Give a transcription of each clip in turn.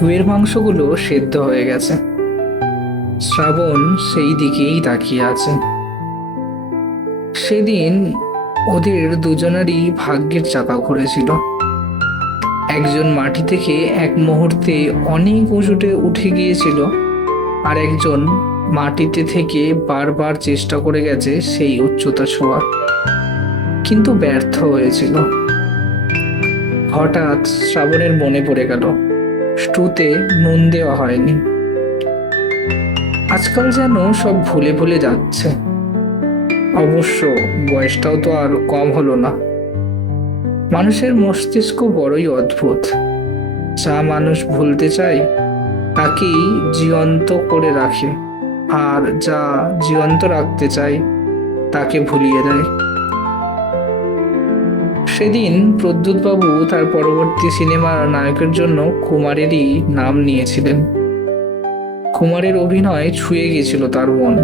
স্টুয়ের মাংসগুলো সেদ্ধ হয়ে গেছে। শ্রাবণ সেই দিকেই তাকিয়ে আছে। সেদিন ওদের দুজনেরই ভাগ্যের চাকা ঘুরেছিল একজন মাটি থেকে এক মুহূর্তে অনেক উঁচুতে উঠে গিয়েছিল আর একজন মাটিতে থেকে বারবার চেষ্টা করে গেছে সেই উচ্চতা ছোঁয়ার কিন্তু ব্যর্থ হয়েছিল। হঠাৎ শ্রাবণের মনে পড়ে গেল স্টুতে নুন দেওয়া হয়নি। আজকাল যেন সব ভুলে ভুলে যাচ্ছে। অবশ্য বয়সটাও তো আর কম হলো না। মানুষের মস্তিষ্ক বড়ই অদ্ভুত। যা মানুষ ভুলতে চায়, তাকেই জীবন্ত করে রাখে। আর যা জীবন্ত রাখতে চায়, তাকে ভুলিয়ে দেয়। সেদিন প্রদ্যুৎবাবু তার পরবর্তী সিনেমার নায়কের জন্য কুমারেরই নাম নিয়েছিলেন। কুমারের অভিনয় ছুঁয়ে গেছিল তার মন।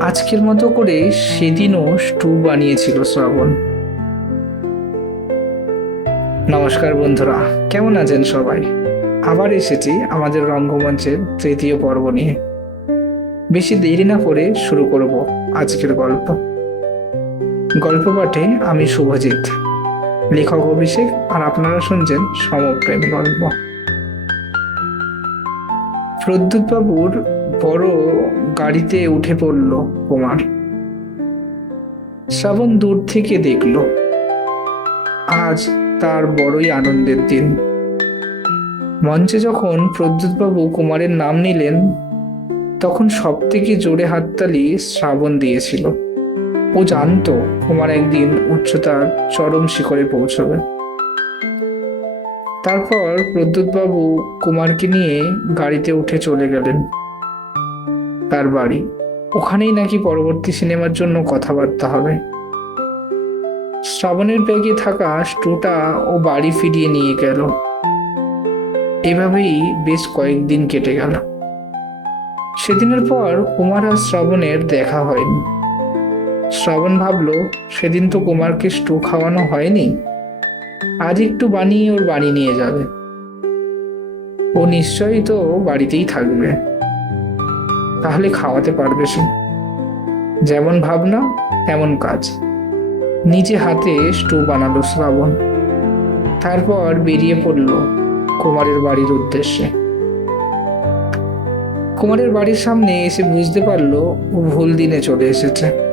আজকের মতো করে সেদিনও স্টু বানিয়েছিল শ্রাবণ। নমস্কার বন্ধুরা, কেমন আছেন সবাই? আবার এসেছি আমাদের রঙ্গমঞ্চের তৃতীয় পর্ব নিয়ে। বেশি দেরি না করে শুরু করব আজকের গল্প। গল্প পাঠে আমি শুভজিৎ। লেখক অভিষেক আর আপনারা শুনছেন সমপ্রেম গল্প। প্রদ্যুৎবাবুর বড় গাড়িতে উঠে পড়ল কুমার। শ্রাবণ দূর থেকে দেখল। আজ তার বড়ই আনন্দের দিন। মঞ্চে যখন প্রদ্যুৎবাবু কুমারের নাম নিলেন, তখন সব থেকে জোরে হাততালি শ্রাবণ দিয়েছিল। ও জানতো কুমার একদিন উচ্চতার চরম শিখরে পৌঁছবে। তারপর প্রদ্যুৎবাবু কুমারকে নিয়ে গাড়িতে উঠে চলে গেলেন। তার বাড়ি। ওখানেই নাকি পরবর্তী সিনেমার জন্য কথাবার্তা হবে। শ্রাবণের ব্যাগে থাকা স্টুটা ও বাড়ি ফিরিয়ে নিয়ে গেল। এভাবেই বেশ কয়েকদিন কেটে গেল। সেদিনের পর কুমার আর শ্রাবণের দেখা হয়নি। শ্রাবণ ভাবলো, সেদিন তো কুমারকে স্টু খাওয়ানো হয়নি। আজ একটু বানিয়ে ওর বাড়ি নিয়ে যাবে। ও নিশ্চয়ই তো বাড়িতেই থাকবে। তাহলে খাওয়াতে পারবে সে। যেমন ভাবনা, তেমন কাজ। নিজে হাতে স্টু বানালো শ্রাবণ। তারপর বেরিয়ে পড়ল কুমারের বাড়ির উদ্দেশ্যে। কুমারের বাড়ির সামনে এসে বুঝতে পারল ও ভুল দিনে চলে এসেছে।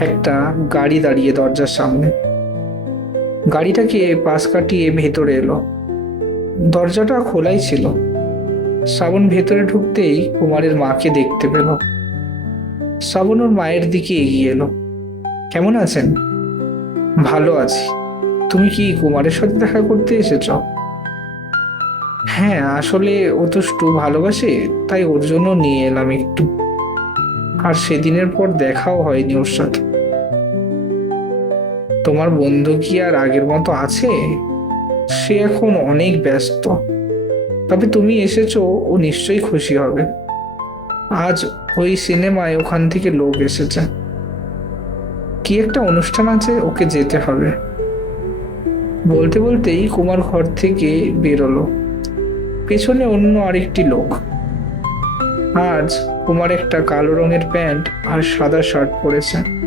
একটা গাড়ি দাঁড়িয়ে দরজার সামনে। গাড়িটাকে পাশ কাটিয়ে ভেতরে এলো। দরজাটা খোলাই ছিল। শ্রাবণ ভেতরে ঢুকতেই কুমারের মাকে দেখতে পেল। শ্রাবণ ওর মায়ের দিকে এগিয়ে এলো। কেমন আছেন? ভালো আছি। তুমি কি কুমারের সাথে দেখা করতে এসেছ? হ্যাঁ আসলে ও তো স্টু ভালোবাসে, তাই ওর জন্য নিয়ে এলাম একটু। আর সেদিনের পর দেখাও হয়নি ওর সাথে। তোমার বন্ধু কি আর আগের মতো আছে? সে এখন অনেক ব্যস্ত। তবে তুমি এসেছ, ও নিশ্চয়ই খুশি হবে। আজ ওই সিনেমায় ওখান থেকে লোক এসেছে। কি একটা অনুষ্ঠান আছে, ওকে যেতে হবে। বলতে বলতেই কুমার ঘর থেকে বেরোলো। পেছনে অন্য আরেকটি লোক। আজ কুমার একটা কালো রঙের প্যান্ট আর সাদা শার্ট পরেছে।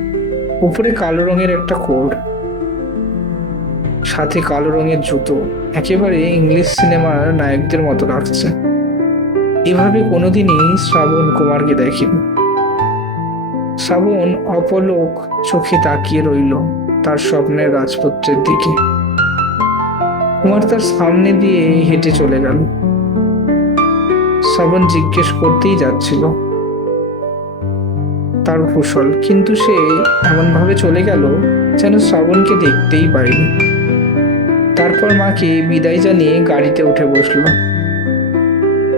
উপরে কালো রঙের একটা কোট, সাথে কালো রঙের জুতো, একেবারে ইংলিশ সিনেমার নায়কদের মতো লাগছে। এভাবে কোনোদিনই শ্রাবণ কুমারকে দেখেনি। শ্রাবণ অপলোক চোখে তাকিয়ে রইল তার স্বপ্নের রাজপুত্রের দিকে। কুমার তার সামনে দিয়ে হেঁটে চলে গেল। শ্রাবণ জিজ্ঞেস করতেই যাচ্ছিল তার কুশল। কিন্তু সে এমনভাবে চলে গেল যেন শ্রাবণকে দেখতেই পায়নি তারপর মাকে বিদায় জানিয়ে গাড়িতে উঠে বসল।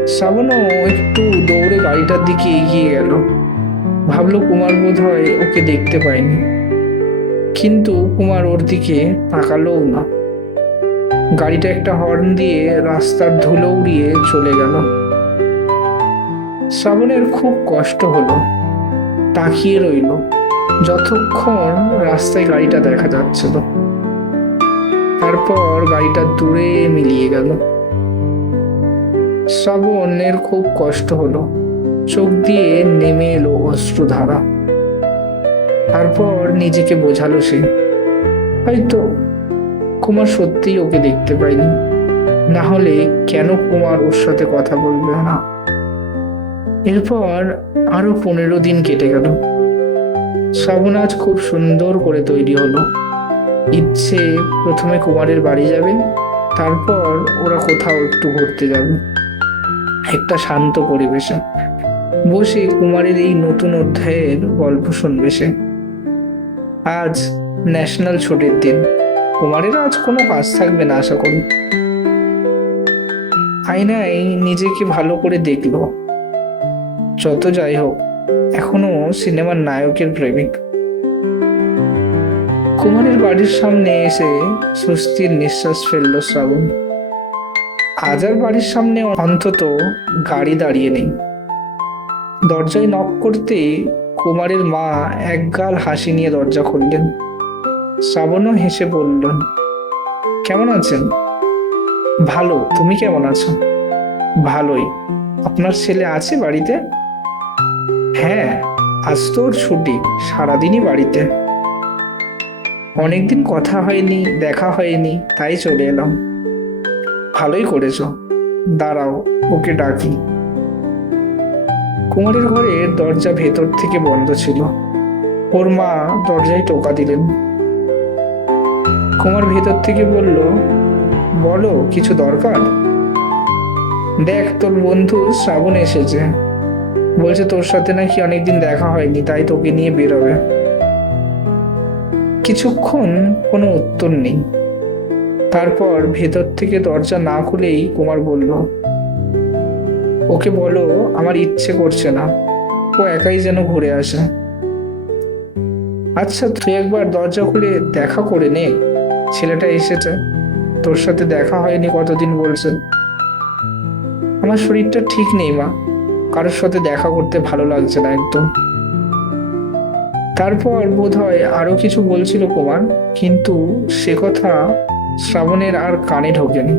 শ্রাবণও একটু দৌড়ে গাড়িটার দিকে এগিয়ে গেল। ভাবলো কুমার বোধ হয় ওকে দেখতে পায়নি। কিন্তু কুমার ওর দিকে তাকালোও না। গাড়িটা একটা হর্ন দিয়ে রাস্তার ধুলো উড়িয়ে চলে গেল। শ্রাবণের খুব কষ্ট হলো। তাকিয়ে রইল। যতক্ষণ রাস্তায় গাড়িটা দেখা যাচ্ছিল। তারপর গাড়িটা দূরে মিলিয়ে গেল। শ্রাবণের খুব কষ্ট হলো। চোখ দিয়ে নেমে এলো অশ্রুধারা। তারপর নিজেকে বোঝালো সে। হয়তো কুমার সত্যিই ওকে দেখতে পাইনি। না হলে কেন কুমার ওর সাথে কথা বলবে না? এরপর আরও পনেরো দিন কেটে গেল। শ্রাবণ আজ খুব সুন্দর করে তৈরি হলো। ইচ্ছে প্রথমে কুমারের বাড়ি যাবে, তারপর ওরা কোথাও একটু ঘুরতে যাবে। একটা শান্ত পরিবেশে। বসে কুমারের এই নতুন অধ্যায়ের গল্প শুনবে সে। আজ ন্যাশনাল ছুটির দিন। কুমারের আজ কোনো কাজ থাকবে না, আশা করি। আয়নায় নিজেকে ভালো করে দেখল। যত যাই হোক। এখনও সিনেমার নায়কের প্রেমিক। কুমারের বাড়ির সামনে এসে স্বস্তির নিঃশ্বাস ফেলল শ্রাবণ। আজ আর বাড়ির সামনে অন্তত গাড়ি দাঁড়িয়ে নেই। দরজায় নক করতে কুমারের মা একগাল হাসি নিয়ে দরজা খুললেন। শ্রাবণও হেসে বললেন কেমন আছেন? ভালো। তুমি কেমন আছো? ভালোই। আপনার ছেলে আছে বাড়িতে? হ্যাঁ আজ তো ওর ছুটি, সারাদিনই বাড়িতে। অনেকদিন কথা হয়নি, দেখা হয়নি, তাই চলে এলাম। ভালোই করেছ। দাঁড়াও, ওকে ডাকি। কুমারের ঘরের দরজা ভেতর থেকে বন্ধ ছিল। ওর মা দরজায় টোকা দিলেন। কুমার ভেতর থেকে বলল, বলো, কিছু দরকার? দেখ, তোর বন্ধু শ্রাবণ এসেছে। বলছে তোর সাথে নাকি অনেকদিন দেখা হয়নি, তাই তোকে নিয়ে বেরোবে। কিছুক্ষণ কোনো উত্তর নেই। তারপর ভেতর থেকে দরজা না খুলেই কুমার বলল, ওকে বলো, আমার ইচ্ছে করছে না। ও একাই যেন ঘুরে আসে। আচ্ছা তুই একবার দরজা খুলে দেখা করে নে। ছেলেটা এসেছে। তোর সাথে দেখা হয়নি কতদিন বলছে? আমার শরীরটা ঠিক নেই মা। কারোর সাথে দেখা করতে ভালো লাগছে না একদম। তারপর বোধ হয় আরও কিছু বলছিল কুমার, কিন্তু সে কথা শ্রাবণের আর কানে ঢোকেনি।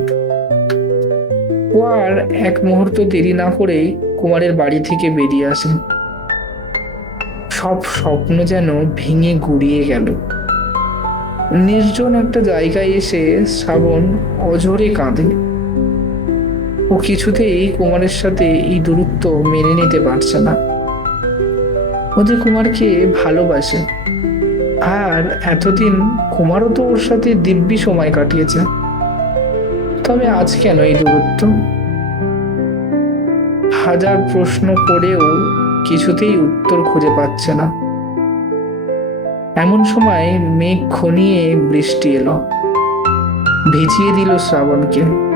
ও আর এক মুহূর্ত দেরি না করেই কুমারের বাড়ি থেকে বেরিয়ে আসে। সব স্বপ্ন যেন ভেঙে গুড়িয়ে গেল। নির্জন একটা জায়গায় এসে শ্রাবণ অঝরে কাঁদে। ও কিছুতেই কুমারের সাথে এই দূরত্ব মেনে নিতে পারছে না। ওদের কুমারকে ভালোবাসে। আর এতদিন কুমারও তো ওর সাথে দিব্যি সময় কাটিয়েছে। তবে আজ কেন এই দূরত্ব? হাজার প্রশ্ন করেও কিছুতেই উত্তর খুঁজে পাচ্ছে না। এমন সময় মেঘ ঘনিয়ে বৃষ্টি এলো। ভিজিয়ে দিল শ্রাবণকে।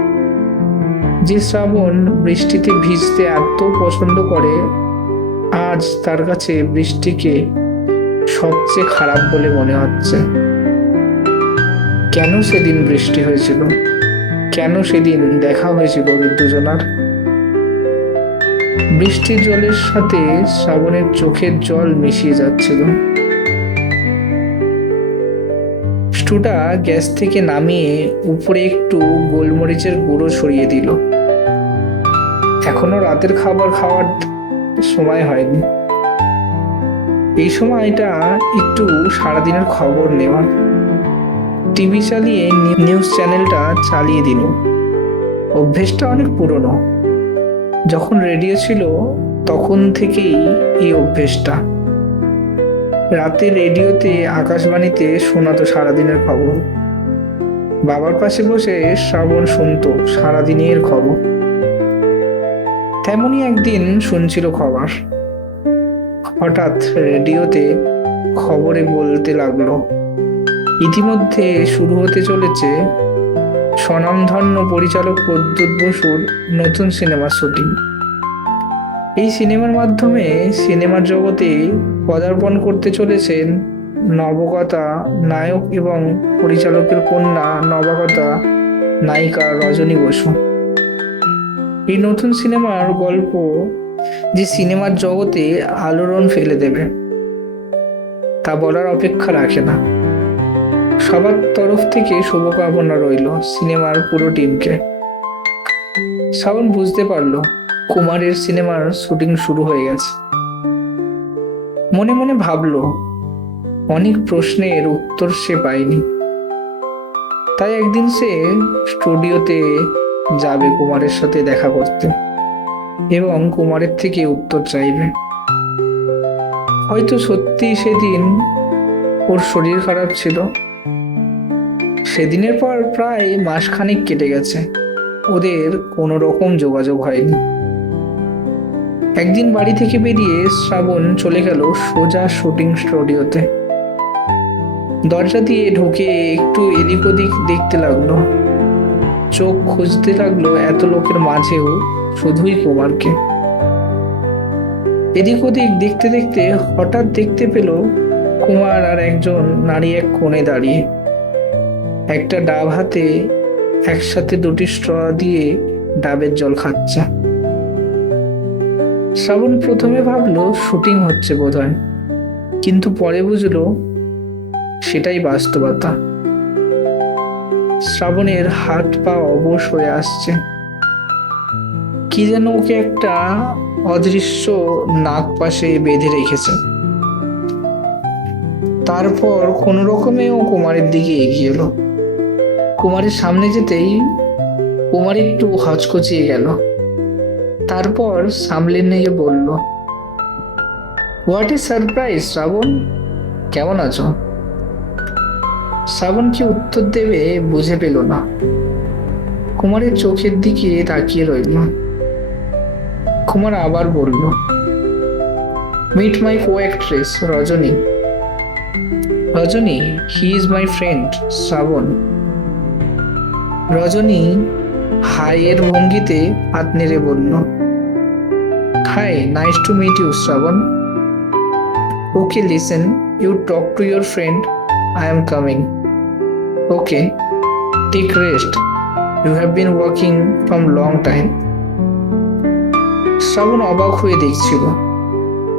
যে শ্রাবণ বৃষ্টিতে ভিজতে এত পছন্দ করে, আজ তার কাছে বৃষ্টিকে সবচেয়ে খারাপ বলে মনে হচ্ছে। কেন সেদিন বৃষ্টি হয়েছিল? কেন সেদিন দেখা হয়েছিল ওদের দুজনার? বৃষ্টির জলের সাথে শ্রাবণের চোখের জল মিশিয়ে যাচ্ছিল। স্টুটা গ্যাস থেকে নামিয়ে উপরে একটু গোলমরিচের গুঁড়ো ছড়িয়ে দিল। এখনও রাতের খাবার খাওয়ার সময় হয়নি। এই সময়টা একটু সারাদিনের খবর নেওয়ার। টিভি চালিয়ে নিউজ চ্যানেলটা চালিয়ে দিল। অভ্যেসটা অনেক পুরনো। যখন রেডিও ছিল, তখন থেকেই এই অভ্যেসটা। রাতে রেডিওতে, আকাশবাণীতে শোনাতো সারাদিনের খবর। বাবার পাশে বসে শ্রাবণ শুনতো সারাদিনের খবর। তেমনই একদিন শুনছিল খবর। হঠাৎ রেডিওতে খবরে বলতে লাগল, ইতিমধ্যে শুরু হতে চলেছে স্বনামধন্য পরিচালক প্রদ্যুৎ বসুর নতুন সিনেমার শুটিং। এই সিনেমার মাধ্যমে সিনেমার জগতে পদার্পণ করতে চলেছেন নবকতা নায়ক এবং পরিচালকের কন্যা নবাগতা নায়িকা রজনী বসু। এই নতুন সিনেমার গল্প যে সিনেমার জগতে আলোড়ন ফেলে দেবে, তা বলার অপেক্ষা রাখে না। সবার তরফ থেকে শুভকামনা রইল সিনেমার পুরো টিমকে। শ্রাবণ বুঝতে পারল কুমারের সিনেমার শুটিং শুরু হয়ে গেছে। মনে মনে ভাবলো, অনেক প্রশ্নের উত্তর সে পায়নি। তাই একদিন সে স্টুডিওতে যাবে কুমারের সাথে দেখা করতে এবং কুমারের থেকে উত্তর চাইবে। হয়তো সত্যি সেদিন ওর শরীর খারাপ ছিল। সেদিনের পর প্রায় মাসখানেক কেটে গেছে। ওদের কোনো রকম যোগাযোগ হয়নি। একদিন বাড়ি থেকে বেরিয়ে শ্রাবণ চলে গেল সোজা শুটিং স্টুডিওতে। দরজা দিয়ে ঢুকে একটু এদিক ওদিক দেখতে লাগল। চোখ খুঁজতে লাগল এত লোকের মাঝেও শুধুই কুমারকে। এদিক ওদিক দেখতে দেখতে হঠাৎ দেখতে পেল কুমার আর একজন নারী এক কোণে দাঁড়িয়ে। একটা ডাব হাতে একসাথে দুটি স্ট্র দিয়ে ডাবের জল খাচ্ছে। শ্রাবণ প্রথমে ভাবলো শুটিং হচ্ছে বোধহয়, কিন্তু পরে বুঝলো সেটাই বাস্তবতা। শ্রাবণের হাত পা অবশ হয়ে আসছে। কি যেন ওকে একটা অদৃশ্য নাক পাশে বেঁধে রেখেছে। তারপর কোনো রকমে ও কুমারের দিকে এগিয়ে এলো। কুমারের সামনে যেতেই কুমার একটু হচকচিয়ে গেল। তারপর সামলে নিয়ে বলল হোয়াট ইজ সারপ্রাইজ শ্রাবণ। কেমন আছো? শ্রাবণ কি উত্তর দেবে বুঝে পেল না। কুমারের চোখের দিকে তাকিয়ে রইল। কুমার আবার বলল meet my co actress Rajani. Rajani he is my friend Shraban. Rajani হাইয়ের ভঙ্গিতে হাত নেড়ে বলল hi nice to meet you Shraban okay listen you talk to your friend I am coming okay take rest you have been working from long time Shraban অবাক হয়ে দেখছিল।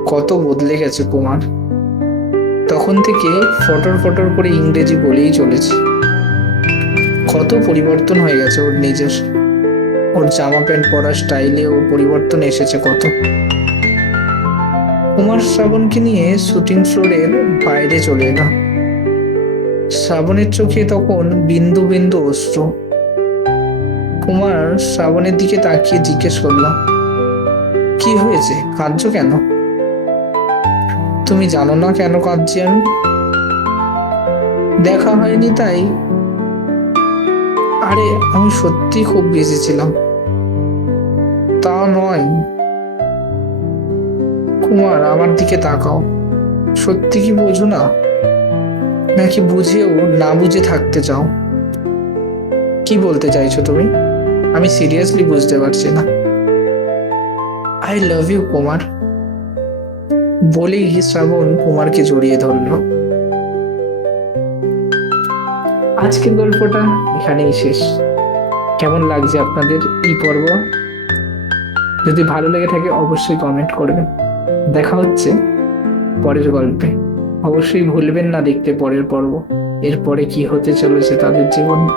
কত বদলে গেছে কুমার। তখন থেকে ফটর ফটর করে ইংরেজি বলেই চলেছে। কত পরিবর্তন হয়ে গেছে ওর নিজের। ওর জামা প্যান্ট পরার স্টাইলেও পরিবর্তন এসেছে কত? কুমার শ্রাবণকে নিয়ে শুটিং ফ্লোরের বাইরে চলে এলাম। শ্রাবণের চোখে তখন বিন্দু বিন্দু অস্ত্র কুমার শ্রাবণের দিকে তাকিয়ে জিজ্ঞেস করল কি হয়েছে? কাঁদছো কেন? তুমি জানো না কেন কাঁদছি আমি? দেখা হয়নি তাই আরে, আমি সত্যি খুব বিজি ছিলাম। তা নয়। কুমার, আমার দিকে তাকাও। সত্যি কি বোঝো না? নাকি বুঝেও না বুঝে থাকতে চাও? কি বলতে চাইছো তুমি? আমি সিরিয়াসলি বুঝতে পারছি না। I love you Kumar. বলেই শ্রাবণ কুমারকে জড়িয়ে ধরলো। আজকের গল্পটা এখানেই শেষ। কেমন লাগছে আপনাদের এই পর্ব? যদি ভালো লেগে থাকে, অবশ্যই কমেন্ট করবেন। দেখা হচ্ছে পরের গল্পে। অবশ্যই ভুলবেন না দেখতে পরের পর্ব। এরপরে কি হতে চলেছে তাদের জীবন।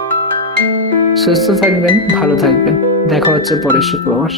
সুস্থ থাকবেন, ভালো থাকবেন। দেখা হচ্ছে পরের শুক্রবার।